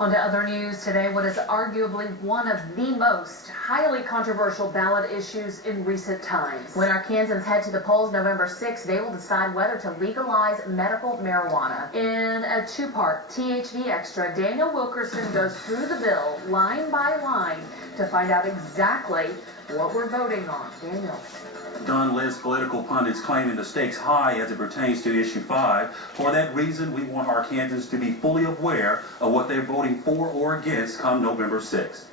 On to other news today, what is arguably one of the most highly controversial ballot issues in recent times. When Arkansans head to the polls November 6th, they will decide whether to legalize medical marijuana. In a two-part THV Extra, Daniel Wilkerson goes through the bill line by line to find out exactly what we're voting on. Daniel. Don Liz, political pundits claiming the stakes high as it pertains to Issue 5. For that reason, we want Arkansans to be fully aware of what they're voting for or against come November 6th.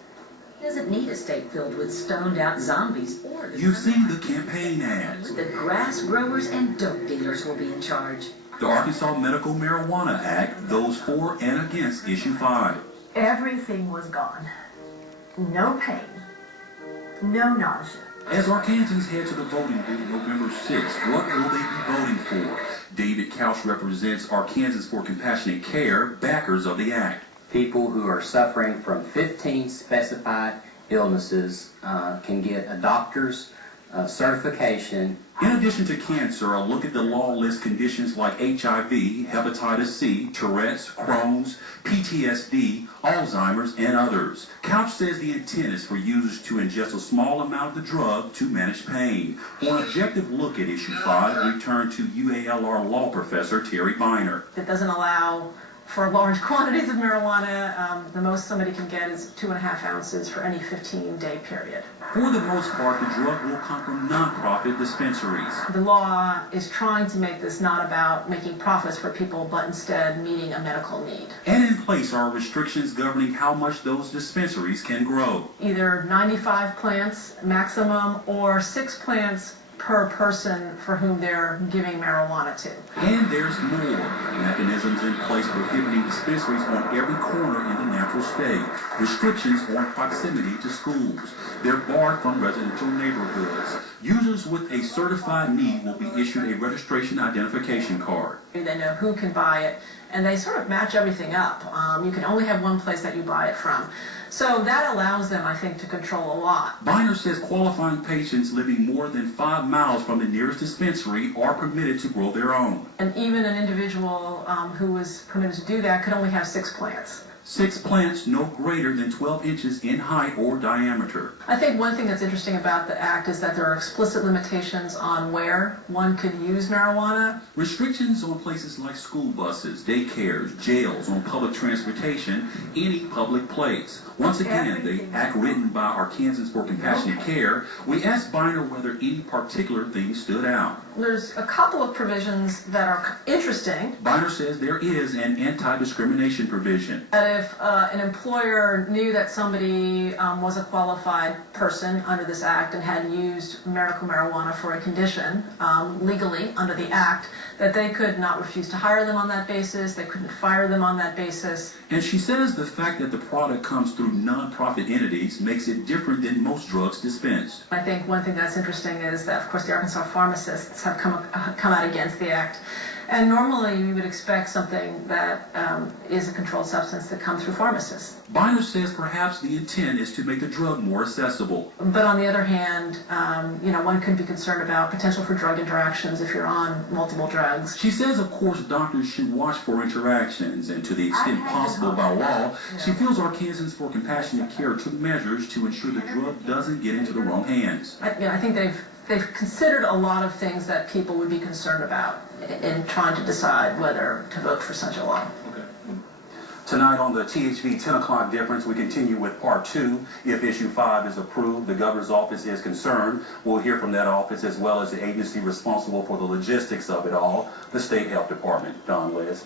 Doesn't need a state filled with stoned out zombies or... You've seen the campaign ads. The grass growers and dope dealers will be in charge. The Arkansas Medical Marijuana Act, those for and against Issue 5. Everything was gone. No pain. No nausea. As Arkansans head to the voting booth November 6th, what will they be voting for? David Couch represents Arkansans for Compassionate Care, backers of the act. People who are suffering from 15 specified illnesses can get a doctor's certification. In addition to cancer, a look at the law lists conditions like HIV, hepatitis C, Tourette's, Crohn's, PTSD, Alzheimer's, and others. Couch says the intent is for users to ingest a small amount of the drug to manage pain. For an objective look at Issue 5, we turn to UALR law professor Terry Biner. It doesn't allow for large quantities of marijuana. The most somebody can get is 2.5 ounces for any 15-day period. For the most part, the drug will come from nonprofit dispensaries. The law is trying to make this not about making profits for people, but instead meeting a medical need. And in place are restrictions governing how much those dispensaries can grow. Either 95 plants maximum or 6 plants per person for whom they're giving marijuana to. And there's more. Mechanisms in place prohibiting dispensaries on every corner in the natural state. Restrictions on proximity to schools. They're barred from residential neighborhoods. Users with a certified need will be issued a registration identification card. They know who can buy it, and they sort of match everything up. You can only have one place that you buy it from. So that allows them, I think, to control a lot. Biner says qualifying patients living more than 5 miles from the nearest dispensary are permitted to grow their own. And even an individual who was permitted to do that could only have 6 plants. 6 plants no greater than 12 inches in height or diameter. I think one thing that's interesting about the act is that there are explicit limitations on where one could use marijuana. Restrictions on places like school buses, daycares, jails, on public transportation, any public place. Once again, the act written by Arkansans for Compassionate Care, we asked Biner whether any particular thing stood out. There's a couple of provisions that are interesting. Biner says there is an anti-discrimination provision. That if an employer knew that somebody was a qualified person under this act and had used medical marijuana for a condition legally under the act, that they could not refuse to hire them on that basis, they couldn't fire them on that basis. And she says the fact that the product comes through nonprofit entities makes it different than most drugs dispensed. I think one thing that's interesting is that, of course, the Arkansas pharmacists have come out against the act. And normally you would expect something that is a controlled substance to come through pharmacists. Biner says perhaps the intent is to make the drug more accessible. But on the other hand, one could be concerned about potential for drug interactions if you're on multiple drugs. She says, of course, doctors should watch for interactions, and to the extent possible by law, she feels Arkansans for Compassionate Care took measures to ensure the drug doesn't get into the wrong hands. I think they've considered a lot of things that people would be concerned about in trying to decide whether to vote for such a law. Okay. Tonight on the THV 10 o'clock difference, we continue with part 2. If Issue 5 is approved, the governor's office is concerned. We'll hear from that office as well as the agency responsible for the logistics of it all, the State Health Department. Don Liz.